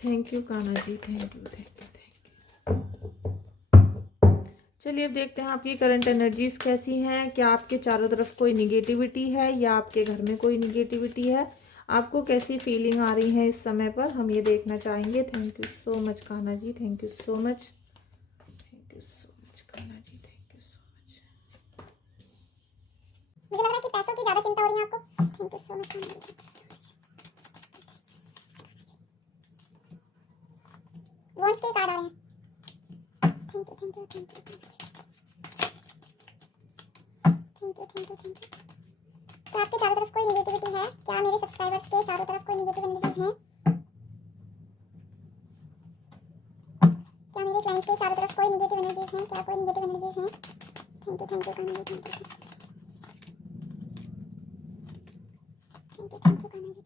Thank you Kanha ji, thank you thank you thank you. चलिए अब देखते हैं आपकी करंट एनर्जीज कैसी हैं। क्या आपके चारों तरफ कोई निगेटिविटी है या आपके घर में कोई निगेटिविटी है? आपको कैसी फीलिंग आ रही है इस समय पर, हम ये देखना चाहेंगे। Thank you so much Kanha ji, thank you so much, thank you so much Kanha ji, thank you so much. मुझे लग रहा है कि पैसों की ज्यादा चिंता हो रही है आपको। Thank you so much Kanha ji, wands के कार्ड आ रहे हैं। Thank you thank you thank you thank you thank you thank you. क्या आपके चारों तरफ कोई निगेटिविटी है? क्या मेरे सब्सक्राइबर्स के चारों तरफ कोई निगेटिव एनर्जीज हैं? क्या मेरे क्लाइंट के चारों तरफ कोई निगेटिव एनर्जीज हैं? क्या कोई निगेटिव एनर्जीज हैं? Thank you Kanha ji, thank you Kanha ji.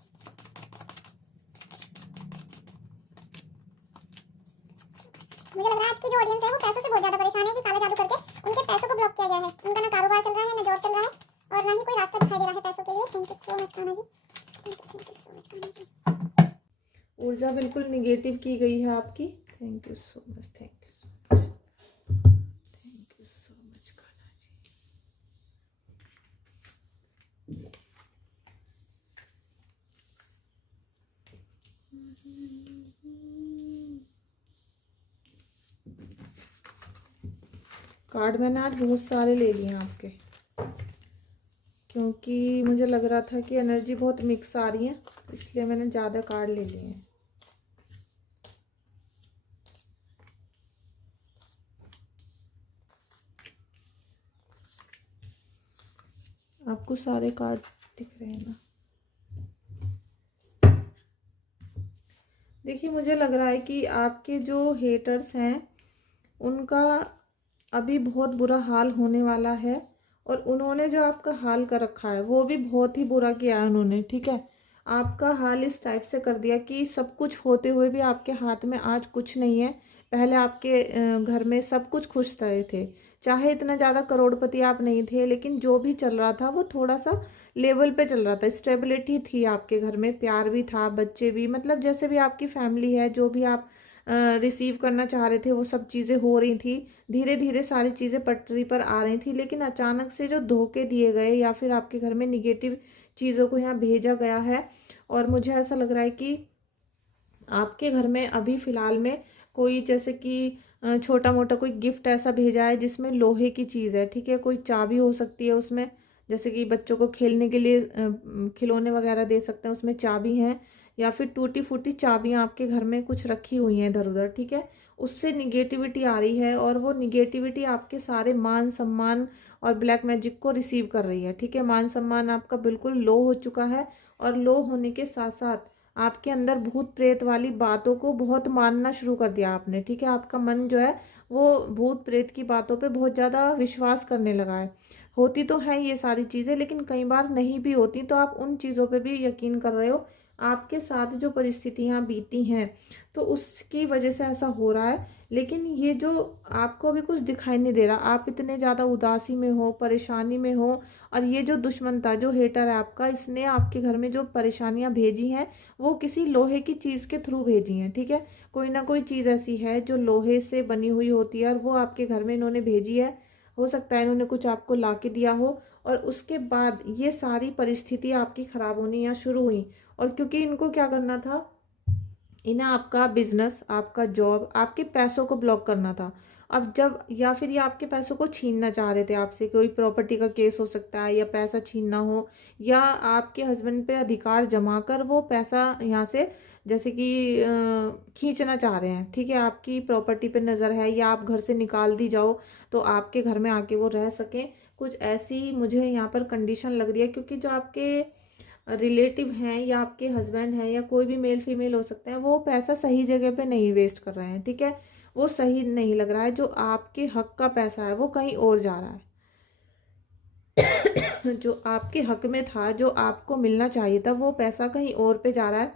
मुझे लग रहा है आज की जो ऑडियंस है वो पैसों से बहुत ज्यादा परेशान है कि काला जादू करके उनके पैसों को ब्लॉक किया गया है। उनका ना कारोबार चल रहा है, ना जॉब चल रहा है और ना ही कोई रास्ता दिखाई दे रहा है पैसों के लिए। Thank you so much Kanha ji, thank you so much Kanha ji. ऊर्जा बिल्कुल निगेटिव की गई है आपकी। Thank you so much, thank you so much, thank you so much Kanha ji. Card मैंने आज बहुत सारे ले लिए हैं आपके, क्योंकि मुझे लग रहा था कि एनर्जी बहुत मिक्स आ रही है, इसलिए मैंने ज़्यादा कार्ड ले लिए हैं। आपको सारे कार्ड दिख रहे हैं ना? देखिए मुझे लग रहा है कि आपके जो हेटर्स हैं उनका अभी बहुत बुरा हाल होने वाला है, और उन्होंने जो आपका हाल कर रखा है वो भी बहुत ही बुरा किया है उन्होंने। ठीक है, आपका हाल इस टाइप से कर दिया कि सब कुछ होते हुए भी आपके हाथ में आज कुछ नहीं है। पहले आपके घर में सब कुछ खुश थे, चाहे इतना ज़्यादा करोड़पति आप नहीं थे, लेकिन जो भी चल रहा था वो थोड़ा सा लेवल पे चल रहा था, स्टेबिलिटी थी आपके घर में, प्यार भी था, बच्चे भी, मतलब जैसे भी आपकी फैमिली है, जो भी आप रिसीव करना चाह रहे थे वो सब चीज़ें हो रही थी। धीरे धीरे सारी चीज़ें पटरी पर आ रही थी, लेकिन अचानक से जो धोखे दिए गए या फिर आपके घर में निगेटिव चीज़ों को यहाँ भेजा गया है, और मुझे ऐसा लग रहा है कि आपके घर में अभी फ़िलहाल में कोई जैसे कि छोटा मोटा कोई गिफ्ट ऐसा भेजा है जिसमें लोहे की चीज़ है। ठीक है, कोई चाबी हो सकती है उसमें, जैसे कि बच्चों को खेलने के लिए खिलौने वगैरह दे सकते हैं, उसमें चाबी है, या फिर टूटी फूटी चाबियाँ आपके घर में कुछ रखी हुई हैं इधर उधर। ठीक है, उससे निगेटिविटी आ रही है, और वो निगेटिविटी आपके सारे मान सम्मान और ब्लैक मैजिक को रिसीव कर रही है। ठीक है, मान सम्मान आपका बिल्कुल लो हो चुका है, और लो होने के साथ साथ आपके अंदर भूत प्रेत वाली बातों को बहुत मानना शुरू कर दिया आपने। ठीक है, आपका मन जो है वो भूत प्रेत की बातों पे बहुत ज़्यादा विश्वास करने लगा है। होती तो है ये सारी चीज़ें, लेकिन कई बार नहीं भी होती, तो आप उन चीज़ों पे भी यकीन कर रहे हो। आपके साथ जो परिस्थितियाँ बीती हैं तो उसकी वजह से ऐसा हो रहा है, लेकिन ये जो आपको अभी कुछ दिखाई नहीं दे रहा, आप इतने ज़्यादा उदासी में हो, परेशानी में हो, और ये जो दुश्मन था, जो हेटर है आपका, इसने आपके घर में जो परेशानियां भेजी हैं वो किसी लोहे की चीज़ के थ्रू भेजी हैं। ठीक है, कोई ना कोई चीज़ ऐसी है जो लोहे से बनी हुई होती है, और वो आपके घर में इन्होंने भेजी है। हो सकता है इन्होंने कुछ आपको ला के दिया हो, और उसके बाद ये सारी परिस्थिति आपकी ख़राब होनी यहाँ शुरू हुई। और क्योंकि इनको क्या करना था, इन्हें आपका बिजनेस, आपका जॉब, आपके पैसों को ब्लॉक करना था। अब जब, या फिर ये आपके पैसों को छीनना चाह रहे थे आपसे, कोई प्रॉपर्टी का केस हो सकता है, या पैसा छीनना हो, या आपके हस्बैंड पे अधिकार जमा कर वो पैसा यहाँ से जैसे कि खींचना चाह रहे हैं। ठीक है, आपकी प्रॉपर्टी पे नज़र है, या आप घर से निकाल दी जाओ तो आपके घर में आके वो रह सकें। कुछ ऐसी मुझे यहाँ पर कंडीशन लग रही है, क्योंकि जो आपके रिलेटिव हैं या आपके हस्बैंड हैं या कोई भी मेल फीमेल हो सकते हैं, वो पैसा सही जगह पे नहीं वेस्ट कर रहे हैं। ठीक है, वो सही नहीं लग रहा है, जो आपके हक का पैसा है वो कहीं और जा रहा है। जो आपके हक में था, जो आपको मिलना चाहिए था, वो पैसा कहीं और पे जा रहा है,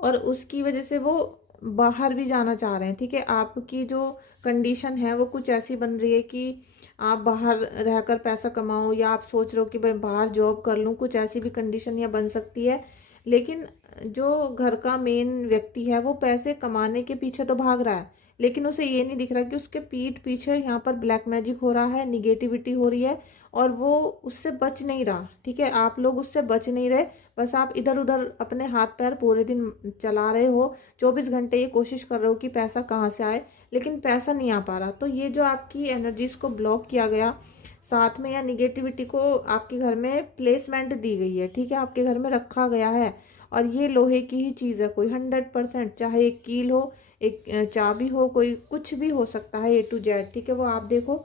और उसकी वजह से वो बाहर भी जाना चाह रहे हैं। ठीक है, आपकी जो कंडीशन है वो कुछ ऐसी बन रही है कि आप बाहर रहकर पैसा कमाओ, या आप सोच रहे हो कि मैं बाहर जॉब कर लूँ, कुछ ऐसी भी कंडीशन या बन सकती है। लेकिन जो घर का मेन व्यक्ति है वो पैसे कमाने के पीछे तो भाग रहा है, लेकिन उसे ये नहीं दिख रहा कि उसके पीठ पीछे यहाँ पर ब्लैक मैजिक हो रहा है, निगेटिविटी हो रही है, और वो उससे बच नहीं रहा। ठीक है, आप लोग उससे बच नहीं रहे, बस आप इधर उधर अपने हाथ पैर पूरे दिन चला रहे हो, 24 घंटे ये कोशिश कर रहे हो कि पैसा कहाँ से आए, लेकिन पैसा नहीं आ पा रहा। तो ये जो आपकी एनर्जीज को ब्लॉक किया गया, साथ में या निगेटिविटी को आपके घर में प्लेसमेंट दी गई है, ठीक है, आपके घर में रखा गया है, और ये लोहे की ही चीज़ है कोई 100%, चाहे एक कील हो, एक चाबी हो, कोई कुछ भी हो सकता है A to Z। ठीक है, वो आप देखो।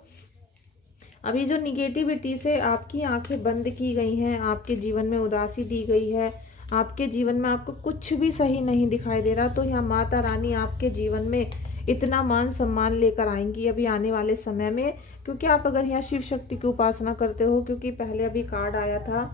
अभी जो निगेटिविटी से आपकी आंखें बंद की गई हैं, आपके जीवन में उदासी दी गई है, आपके जीवन में आपको कुछ भी सही नहीं दिखाई दे रहा, तो यहाँ माता रानी आपके जीवन में इतना मान सम्मान लेकर आएंगी अभी आने वाले समय में। क्योंकि आप अगर यहाँ शिव शक्ति की उपासना करते हो, क्योंकि पहले अभी कार्ड आया था,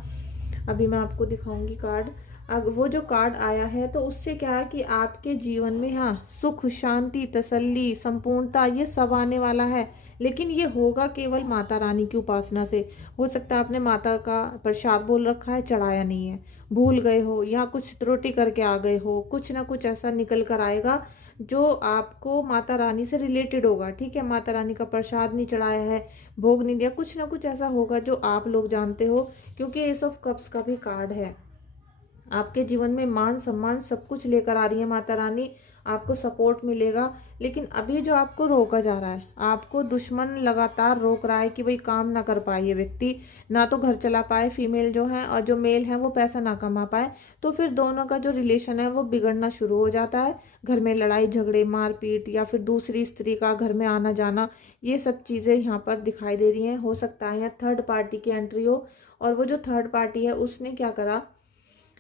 अभी मैं आपको दिखाऊंगी कार्ड। अब वो जो कार्ड आया है तो उससे क्या है कि आपके जीवन में हाँ सुख, शांति, तसल्ली, संपूर्णता, ये सब आने वाला है। लेकिन ये होगा केवल माता रानी की उपासना से। हो सकता है आपने माता का प्रसाद बोल रखा है, चढ़ाया नहीं है, भूल गए हो, या कुछ त्रुटि करके आ गए हो, कुछ ना कुछ ऐसा निकल कर आएगा जो आपको माता रानी से रिलेटेड होगा। ठीक है, माता रानी का प्रसाद नहीं चढ़ाया है, भोग नहीं दिया, कुछ ना कुछ ऐसा होगा जो आप लोग जानते हो। क्योंकि एस ऑफ कप्स का भी कार्ड है, आपके जीवन में मान सम्मान सब कुछ लेकर आ रही है माता रानी, आपको सपोर्ट मिलेगा। लेकिन अभी जो आपको रोका जा रहा है, आपको दुश्मन लगातार रोक रहा है कि भाई काम ना कर पाए ये व्यक्ति, ना तो घर चला पाए फीमेल जो है, और जो मेल है वो पैसा ना कमा पाए, तो फिर दोनों का जो रिलेशन है वो बिगड़ना शुरू हो जाता है। घर में लड़ाई झगड़े, मारपीट, या फिर दूसरी स्त्री का घर में आना जाना, ये सब चीज़ें यहाँ पर दिखाई दे रही हैं। हो सकता है यहाँ थर्ड पार्टी की एंट्री हो, और वो जो थर्ड पार्टी है उसने क्या करा,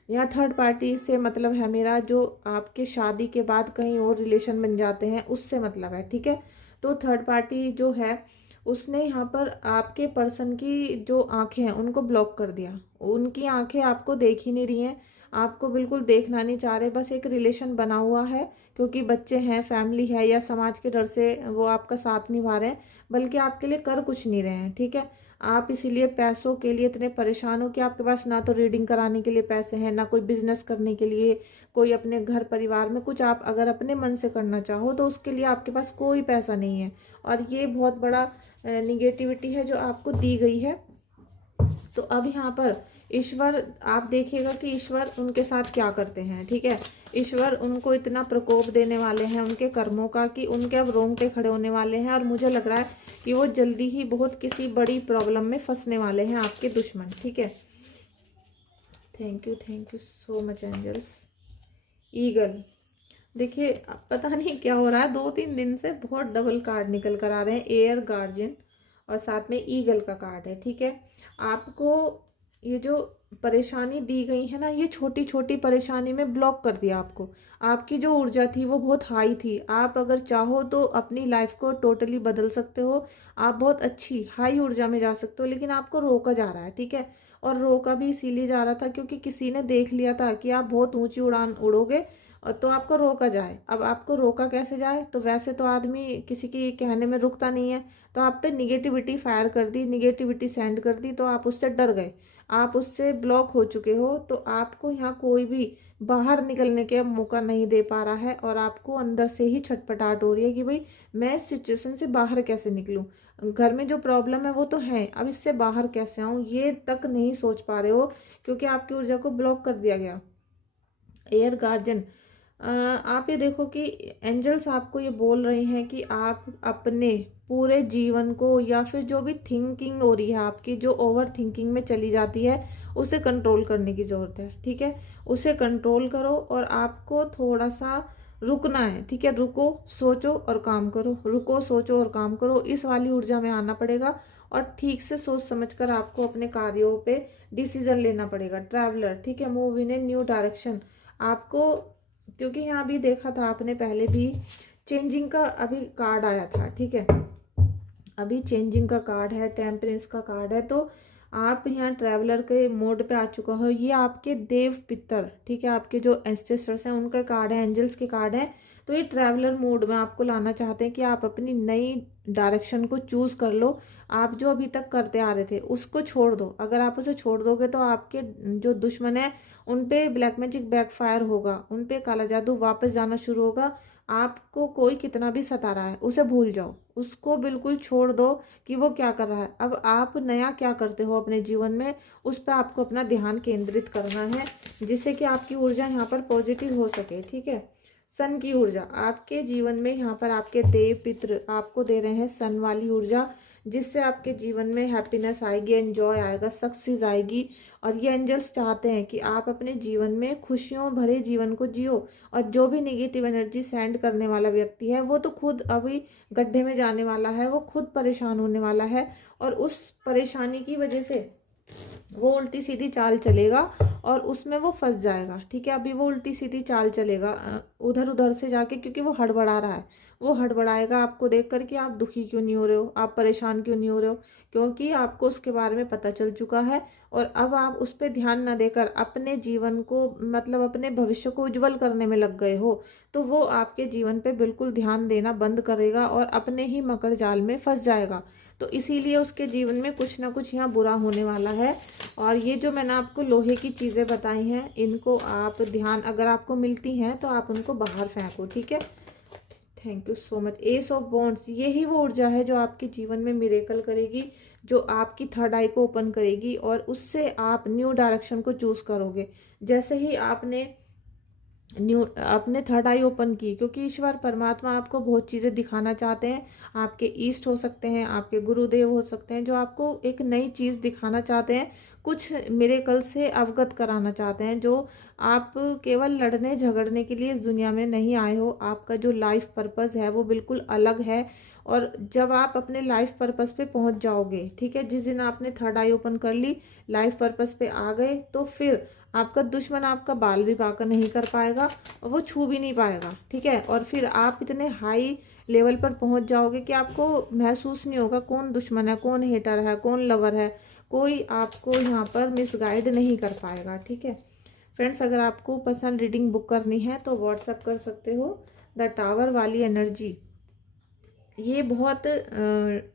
यहाँ थर्ड पार्टी से मतलब है मेरा जो आपके शादी के बाद कहीं और रिलेशन बन जाते हैं, उससे मतलब है। ठीक है, तो थर्ड पार्टी जो है उसने यहाँ पर आपके पर्सन की जो आंखें हैं उनको ब्लॉक कर दिया, उनकी आंखें आपको देख ही नहीं रही हैं, आपको बिल्कुल देखना नहीं चाह रहे, बस एक रिलेशन बना हुआ है क्योंकि बच्चे हैं, फैमिली है, या समाज के डर से वो आपका साथ निभा रहे हैं, बल्कि आपके लिए कर कुछ नहीं रहे हैं। ठीक है, आप इसीलिए पैसों के लिए इतने परेशान हो कि आपके पास ना तो रीडिंग कराने के लिए पैसे हैं, ना कोई बिजनेस करने के लिए, कोई अपने घर परिवार में कुछ आप अगर अपने मन से करना चाहो तो उसके लिए आपके पास कोई पैसा नहीं है। और ये बहुत बड़ा निगेटिविटी है जो आपको दी गई है। तो अब यहाँ पर ईश्वर, आप देखिएगा कि ईश्वर उनके साथ क्या करते हैं। ठीक है, ईश्वर उनको इतना प्रकोप देने वाले हैं उनके कर्मों का कि उनके अब रोंगटे खड़े होने वाले हैं, और मुझे लग रहा है कि वो जल्दी ही बहुत किसी बड़ी प्रॉब्लम में फंसने वाले हैं आपके दुश्मन। ठीक है, thank you so much angels. Eagle, देखिए पता नहीं क्या हो रहा है, 2-3 दिन से बहुत डबल कार्ड निकल कर आ रहे हैं, एयर गार्जियन और साथ में ईगल का कार्ड है। ठीक है, आपको ये जो परेशानी दी गई है ना, ये छोटी छोटी परेशानी में ब्लॉक कर दिया आपको। आपकी जो ऊर्जा थी वो बहुत हाई थी, आप अगर चाहो तो अपनी लाइफ को टोटली बदल सकते हो, आप बहुत अच्छी हाई ऊर्जा में जा सकते हो, लेकिन आपको रोका जा रहा है। ठीक है, और रोका भी इसीलिए जा रहा था क्योंकि किसी ने देख लिया था कि आप बहुत ऊंची उड़ान उड़ोगे, और तो आपको रोका जाए। अब आपको रोका कैसे जाए, तो वैसे तो आदमी किसी के कहने में रुकता नहीं है, तो आप पे निगेटिविटी फायर कर दी, निगेटिविटी सेंड कर दी, तो आप उससे डर गए, आप उससे ब्लॉक हो चुके हो। तो आपको यहाँ कोई भी बाहर निकलने के मौका नहीं दे पा रहा है, और आपको अंदर से ही छटपटाहट हो रही है कि भाई मैं इस सिचुएशन से बाहर कैसे निकलूं, घर में जो प्रॉब्लम है वो तो है, अब इससे बाहर कैसे आऊं, ये तक नहीं सोच पा रहे हो क्योंकि आपकी ऊर्जा को ब्लॉक कर दिया गया। एयर गार्जियन, आप ये देखो कि एंजल्स आपको ये बोल रहे हैं कि आप अपने पूरे जीवन को, या फिर जो भी थिंकिंग हो रही है आपकी, जो ओवर थिंकिंग में चली जाती है, उसे कंट्रोल करने की ज़रूरत है। ठीक है, उसे कंट्रोल करो, और आपको थोड़ा सा रुकना है। ठीक है, रुको, सोचो और काम करो, रुको, सोचो और काम करो, इस वाली ऊर्जा में आना पड़ेगा, और ठीक से सोच समझकर आपको अपने कार्यों पे डिसीजन लेना पड़ेगा। ट्रैवलर, ठीक है, move in a new direction आपको, क्योंकि यहाँ भी देखा था आपने पहले भी, चेंजिंग का अभी कार्ड आया था। ठीक है, अभी चेंजिंग का कार्ड है, टेम्परेंस का कार्ड है, तो आप यहाँ ट्रैवलर के मोड पे आ चुका हो। ये आपके देव पितर, ठीक है, आपके जो एंसेस्टर्स हैं उनका कार्ड है, एंजल्स के कार्ड है। तो ये ट्रैवलर मोड में आपको लाना चाहते हैं कि आप अपनी नई डायरेक्शन को चूज कर लो। आप जो अभी तक करते आ रहे थे उसको छोड़ दो। अगर आप उसे छोड़ दोगे तो आपके जो दुश्मन है उन पे ब्लैक मैजिक बैकफायर होगा, उन पे काला जादू वापस जाना शुरू होगा। आपको कोई कितना भी सता रहा है उसे भूल जाओ, उसको बिल्कुल छोड़ दो कि वो क्या कर रहा है। अब आप नया क्या करते हो अपने जीवन में, उस पर आपको अपना ध्यान केंद्रित करना है, जिससे कि आपकी ऊर्जा यहाँ पर पॉजिटिव हो सके। ठीक है, सन की ऊर्जा आपके जीवन में यहाँ पर आपके देव पितृ आपको दे रहे हैं सन वाली ऊर्जा, जिससे आपके जीवन में हैप्पीनेस आएगी, एंजॉय आएगा, सक्सेस आएगी। और ये एंजल्स चाहते हैं कि आप अपने जीवन में खुशियों भरे जीवन को जियो। और जो भी नेगेटिव एनर्जी सेंड करने वाला व्यक्ति है वो तो खुद अभी गड्ढे में जाने वाला है, वो खुद परेशान होने वाला है, और उस परेशानी की वजह से वो उल्टी सीधी चाल चलेगा और उसमें वो फंस जाएगा। ठीक है, अभी वो उल्टी सीधी चाल चलेगा उधर उधर से जाके, क्योंकि वो हड़बड़ा रहा है। वो हड़बड़ाएगा आपको देख कर कि आप दुखी क्यों नहीं हो रहे हो, आप परेशान क्यों नहीं हो रहे हो, क्योंकि आपको उसके बारे में पता चल चुका है। और अब आप उस पर ध्यान न देकर अपने जीवन को, मतलब अपने भविष्य को उज्जवल करने में लग गए हो, तो वो आपके जीवन पे बिल्कुल ध्यान देना बंद करेगा और अपने ही मकर जाल में फंस जाएगा। तो इसीलिए उसके जीवन में कुछ ना कुछ यहाँ बुरा होने वाला है। और ये जो मैंने आपको लोहे की चीज़ें बताई हैं, इनको आप ध्यान, अगर आपको मिलती हैं तो आप उनको बाहर फेंको। ठीक है, thank you so much. S of wands, यही वो ऊर्जा है जो आपके जीवन में मिरेकल करेगी, जो आपकी थर्ड आई को ओपन करेगी और उससे आप न्यू डायरेक्शन को चूज करोगे। जैसे ही आपने थर्ड आई ओपन की, क्योंकि ईश्वर परमात्मा आपको बहुत चीज़ें दिखाना चाहते हैं। आपके ईस्ट हो सकते हैं, आपके गुरुदेव हो सकते हैं, जो आपको एक नई चीज़ दिखाना चाहते हैं, कुछ मिरेकल से अवगत कराना चाहते हैं। जो आप केवल लड़ने झगड़ने के लिए इस दुनिया में नहीं आए हो, आपका जो लाइफ पर्पस है वो बिल्कुल अलग है। और जब आप अपने लाइफ पर्पस पे पहुंच जाओगे, ठीक है, जिस दिन आपने थर्ड आई ओपन कर ली, लाइफ पर्पस पे आ गए, तो फिर आपका दुश्मन आपका बाल भी पाकर नहीं कर पाएगा और वो छू भी नहीं पाएगा। ठीक है, और फिर आप इतने हाई लेवल पर पहुंच जाओगे कि आपको महसूस नहीं होगा कौन दुश्मन है, कौन हेटर है, कौन लवर है। कोई आपको यहाँ पर मिसगाइड नहीं कर पाएगा। ठीक है फ्रेंड्स, अगर आपको पर्सनल रीडिंग बुक करनी है तो व्हाट्सअप कर सकते हो। द टावर वाली एनर्जी, ये बहुत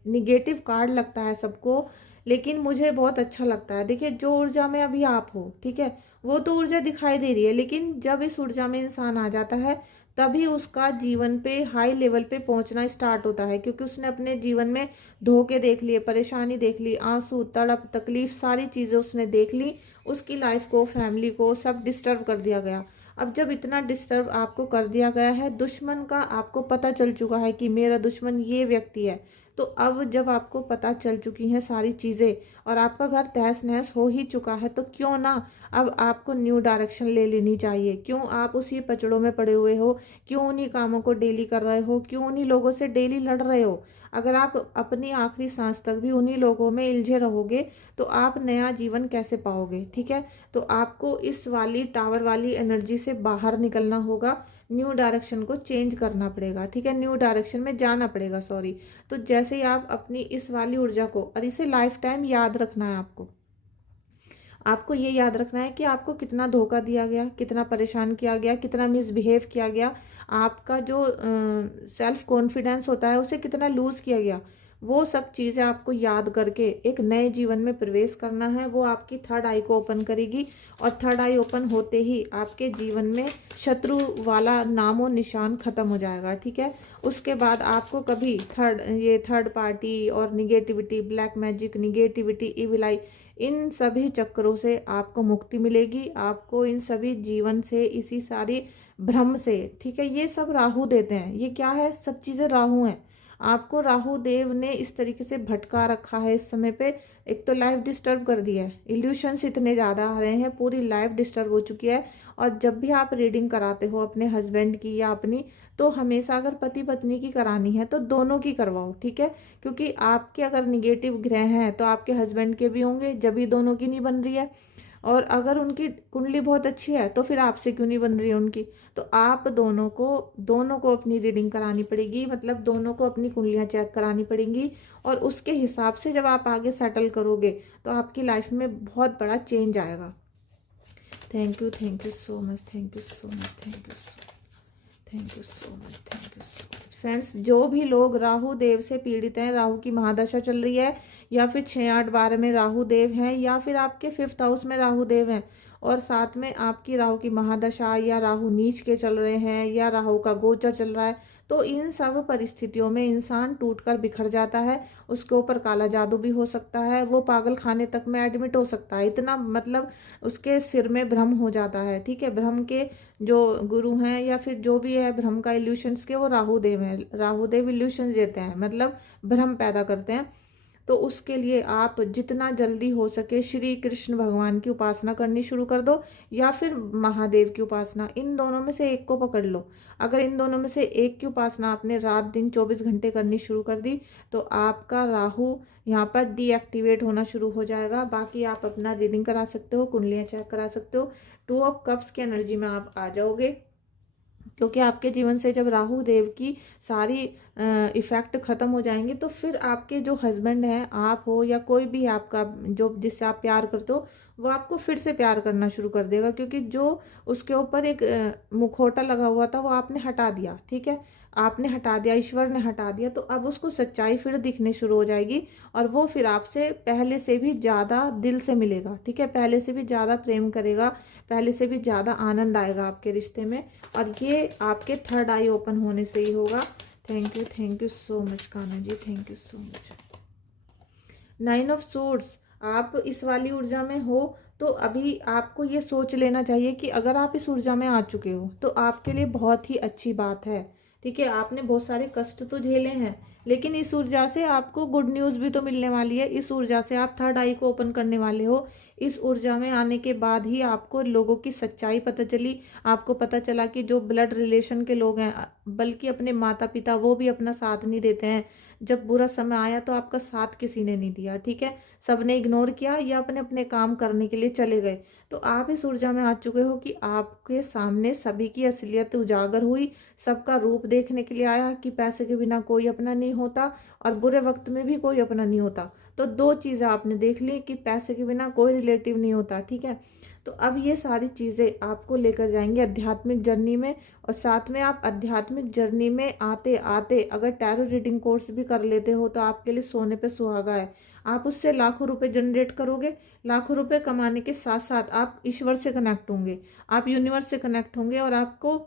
निगेटिव कार्ड लगता है सबको, लेकिन मुझे बहुत अच्छा लगता है। देखिए, जो ऊर्जा में अभी आप हो, ठीक है, वो तो ऊर्जा दिखाई दे रही है, लेकिन जब इस ऊर्जा में इंसान आ जाता है तभी उसका जीवन पे हाई लेवल पे पहुंचना स्टार्ट होता है, क्योंकि उसने अपने जीवन में धोखे देख लिए, परेशानी देख ली, आंसू, तड़प, तकलीफ, सारी चीज़ें उसने देख ली। उसकी लाइफ को, फैमिली को सब डिस्टर्ब कर दिया गया। अब जब इतना डिस्टर्ब आपको कर दिया गया है, दुश्मन का आपको पता चल चुका है कि मेरा दुश्मन ये व्यक्ति है, तो अब जब आपको पता चल चुकी हैं सारी चीज़ें और आपका घर तहस नहस हो ही चुका है, तो क्यों ना अब आपको न्यू डायरेक्शन ले लेनी चाहिए। क्यों आप उसी पचड़ों में पड़े हुए हो, क्यों उन्हीं कामों को डेली कर रहे हो, क्यों उन्हीं लोगों से डेली लड़ रहे हो। अगर आप अपनी आखिरी सांस तक भी उन्हीं लोगों में उलझे रहोगे तो आप नया जीवन कैसे पाओगे। ठीक है, तो आपको इस वाली टावर वाली एनर्जी से बाहर निकलना होगा, न्यू डायरेक्शन को चेंज करना पड़ेगा। ठीक है, न्यू डायरेक्शन में जाना पड़ेगा, सॉरी। तो जैसे ही आप अपनी इस वाली ऊर्जा को, और इसे लाइफ टाइम याद रखना है आपको ये याद रखना है कि आपको कितना धोखा दिया गया, कितना परेशान किया गया, कितना मिसबिहेव किया गया, आपका जो सेल्फ कॉन्फिडेंस होता है उसे कितना लूज किया गया। वो सब चीज़ें आपको याद करके एक नए जीवन में प्रवेश करना है। वो आपकी थर्ड आई को ओपन करेगी और थर्ड आई ओपन होते ही आपके जीवन में शत्रु वाला नामो निशान खत्म हो जाएगा। ठीक है, उसके बाद आपको कभी थर्ड पार्टी और negativity, black magic, negativity, evil eye, इन सभी चक्रों से आपको मुक्ति मिलेगी। आपको इन सभी जीवन से, इसी सारी भ्रम से, ठीक है, ये सब राहु देते हैं। ये क्या है, सब चीज़ें राहु हैं। आपको राहु देव ने इस तरीके से भटका रखा है इस समय पे। एक तो लाइफ डिस्टर्ब कर दिया है, इल्यूशंस इतने ज़्यादा आ रहे हैं, पूरी लाइफ डिस्टर्ब हो चुकी है। और जब भी आप रीडिंग कराते हो अपने हस्बैंड की या अपनी, तो हमेशा अगर पति पत्नी की करानी है तो दोनों की करवाओ। ठीक है, क्योंकि आपके अगर निगेटिव ग्रह हैं तो आपके हस्बैंड के भी होंगे, जब भी दोनों की नहीं बन रही है। और अगर उनकी कुंडली बहुत अच्छी है तो फिर आपसे क्यों नहीं बन रही है उनकी। तो आप दोनों को अपनी रीडिंग करानी पड़ेगी, मतलब दोनों को अपनी कुंडलियाँ चेक करानी पड़ेंगी। और उसके हिसाब से जब आप आगे सेटल करोगे तो आपकी लाइफ में बहुत बड़ा चेंज आएगा। Thank you so much, thank you so much, thank you so much, thank you so much friends. जो भी लोग राहु देव से पीड़ित हैं, राहु की महादशा चल रही है, या फिर 6, 8, 12 में राहु देव हैं, या फिर आपके 5th हाउस में राहु देव हैं, और साथ में आपकी राहु की महादशा या राहु नीच के चल रहे हैं, या राहु का गोचर चल रहा है, तो इन सब परिस्थितियों में इंसान टूटकर बिखर जाता है। उसके ऊपर काला जादू भी हो सकता है, वो पागल खाने तक में एडमिट हो सकता है। इतना मतलब उसके सिर में भ्रम हो जाता है। ठीक है, भ्रम के जो गुरु हैं या फिर जो भी है भ्रम का इल्यूशंस के, वो राहु देव हैं। राहु देव इल्यूशंस देते हैं, मतलब भ्रम पैदा करते हैं। तो उसके लिए आप जितना जल्दी हो सके श्री कृष्ण भगवान की उपासना करनी शुरू कर दो, या फिर महादेव की उपासना। इन दोनों में से एक को पकड़ लो। अगर इन दोनों में से एक की उपासना आपने रात दिन 24 घंटे करनी शुरू कर दी, तो आपका राहु यहाँ पर डीएक्टिवेट होना शुरू हो जाएगा। बाकी आप अपना रीडिंग करा सकते हो, कुंडलियाँ चेक करा सकते हो। 2 ऑफ कप्स की एनर्जी में आप आ जाओगे, क्योंकि आपके जीवन से जब राहु देव की सारी इफ़ेक्ट ख़त्म हो जाएंगे, तो फिर आपके जो हस्बैंड हैं, आप हो या कोई भी आपका जो जिससे आप प्यार करते हो, वो आपको फिर से प्यार करना शुरू कर देगा। क्योंकि जो उसके ऊपर एक मुखौटा लगा हुआ था, वो आपने हटा दिया। ठीक है, आपने हटा दिया, ईश्वर ने हटा दिया, तो अब उसको सच्चाई फिर दिखने शुरू हो जाएगी, और वो फिर आपसे पहले से भी ज़्यादा दिल से मिलेगा। ठीक है, पहले से भी ज़्यादा प्रेम करेगा, पहले से भी ज़्यादा आनंद आएगा आपके रिश्ते में, और ये आपके 3rd आई ओपन होने से ही होगा। Thank you so much Kanha ji, thank you so much. 9 of swords, आप इस वाली ऊर्जा में हो, तो अभी आपको ये सोच लेना चाहिए कि अगर आप इस ऊर्जा में आ चुके हो, तो आपके लिए बहुत ही अच्छी बात है। ठीक है, आपने बहुत सारे कष्ट तो झेले हैं, लेकिन इस ऊर्जा से आपको गुड न्यूज़ भी तो मिलने वाली है। इस ऊर्जा से आप 3rd आई को ओपन करने वाले हो। इस ऊर्जा में आने के बाद ही आपको लोगों की सच्चाई पता चली। आपको पता चला कि जो ब्लड रिलेशन के लोग हैं, बल्कि अपने माता पिता, वो भी अपना साथ नहीं देते हैं। जब बुरा समय आया तो आपका साथ किसी ने नहीं दिया। ठीक है, सबने इग्नोर किया या अपने अपने काम करने के लिए चले गए। तो आप इस ऊर्जा में आ चुके हो कि आपके सामने सभी की असलियत उजागर हुई, सबका रूप देखने के लिए आया कि पैसे के बिना कोई अपना नहीं होता, और बुरे वक्त में भी कोई अपना नहीं होता। तो 2 चीज़ें आपने देख ली कि पैसे के बिना कोई रिलेटिव नहीं होता। ठीक है, तो अब ये सारी चीज़ें आपको लेकर जाएंगे आध्यात्मिक जर्नी में, और साथ में आप आध्यात्मिक जर्नी में आते आते अगर टैरो रीडिंग कोर्स भी कर लेते हो, तो आपके लिए सोने पे सुहागा है। आप उससे लाखों रुपए जनरेट करोगे। लाखों रुपए कमाने के साथ साथ आप ईश्वर से कनेक्ट होंगे, आप यूनिवर्स से कनेक्ट होंगे, और आपको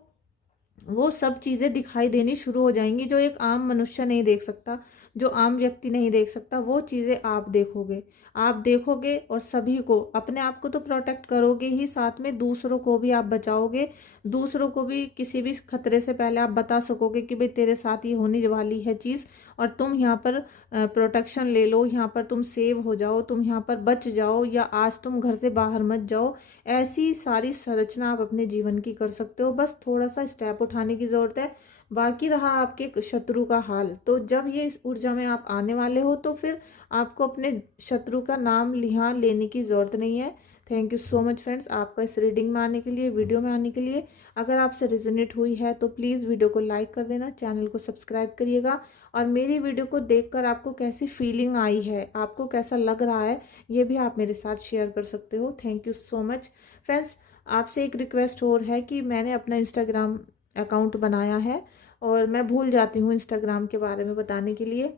वो सब चीज़ें दिखाई देनी शुरू हो जाएंगी जो एक आम मनुष्य नहीं देख सकता, जो आम व्यक्ति नहीं देख सकता। वो चीज़ें आप देखोगे, और सभी को, अपने आप को तो प्रोटेक्ट करोगे ही, साथ में दूसरों को भी आप बचाओगे। दूसरों को भी किसी भी खतरे से पहले आप बता सकोगे कि भाई तेरे साथ ये होने वाली है चीज़, और तुम यहाँ पर प्रोटेक्शन ले लो, यहाँ पर तुम सेव हो जाओ, तुम यहाँ पर बच जाओ, या आज तुम घर से बाहर मत जाओ। ऐसी सारी संरचना आप अपने जीवन की कर सकते हो। बस थोड़ा सा स्टेप उठाने की ज़रूरत है। बाकी रहा आपके शत्रु का हाल, तो जब ये इस ऊर्जा में आप आने वाले हो, तो फिर आपको अपने शत्रु का नाम यहाँ लेने की ज़रूरत नहीं है। Thank you so much friends, आपका इस रीडिंग में आने के लिए, वीडियो में आने के लिए। अगर आपसे रिजोनेट हुई है तो प्लीज़ वीडियो को लाइक कर देना, चैनल को सब्सक्राइब करिएगा, और मेरी वीडियो को देखकर आपको कैसी फीलिंग आई है, आपको कैसा लग रहा है, ये भी आप मेरे साथ शेयर कर सकते हो। Thank you so much friends. आपसे एक रिक्वेस्ट और है कि मैंने अपना इंस्टाग्राम अकाउंट बनाया है, और मैं भूल जाती हूँ इंस्टाग्राम के बारे में बताने के लिए,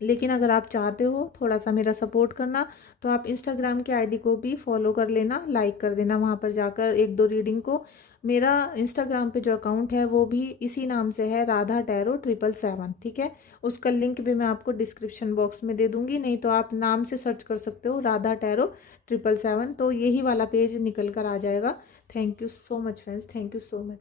लेकिन अगर आप चाहते हो थोड़ा सा मेरा सपोर्ट करना, तो आप इंस्टाग्राम के आईडी को भी फॉलो कर लेना, लाइक कर देना वहाँ पर जाकर 1-2 रीडिंग को। मेरा इंस्टाग्राम पे जो अकाउंट है वो भी इसी नाम से है, राधा टैरो 777। ठीक है, उसका लिंक भी मैं आपको डिस्क्रिप्शन बॉक्स में दे दूँगी, नहीं तो आप नाम से सर्च कर सकते हो राधा टैरो 777, तो यही वाला पेज निकल कर आ जाएगा। Thank you so much friends, thank you so much.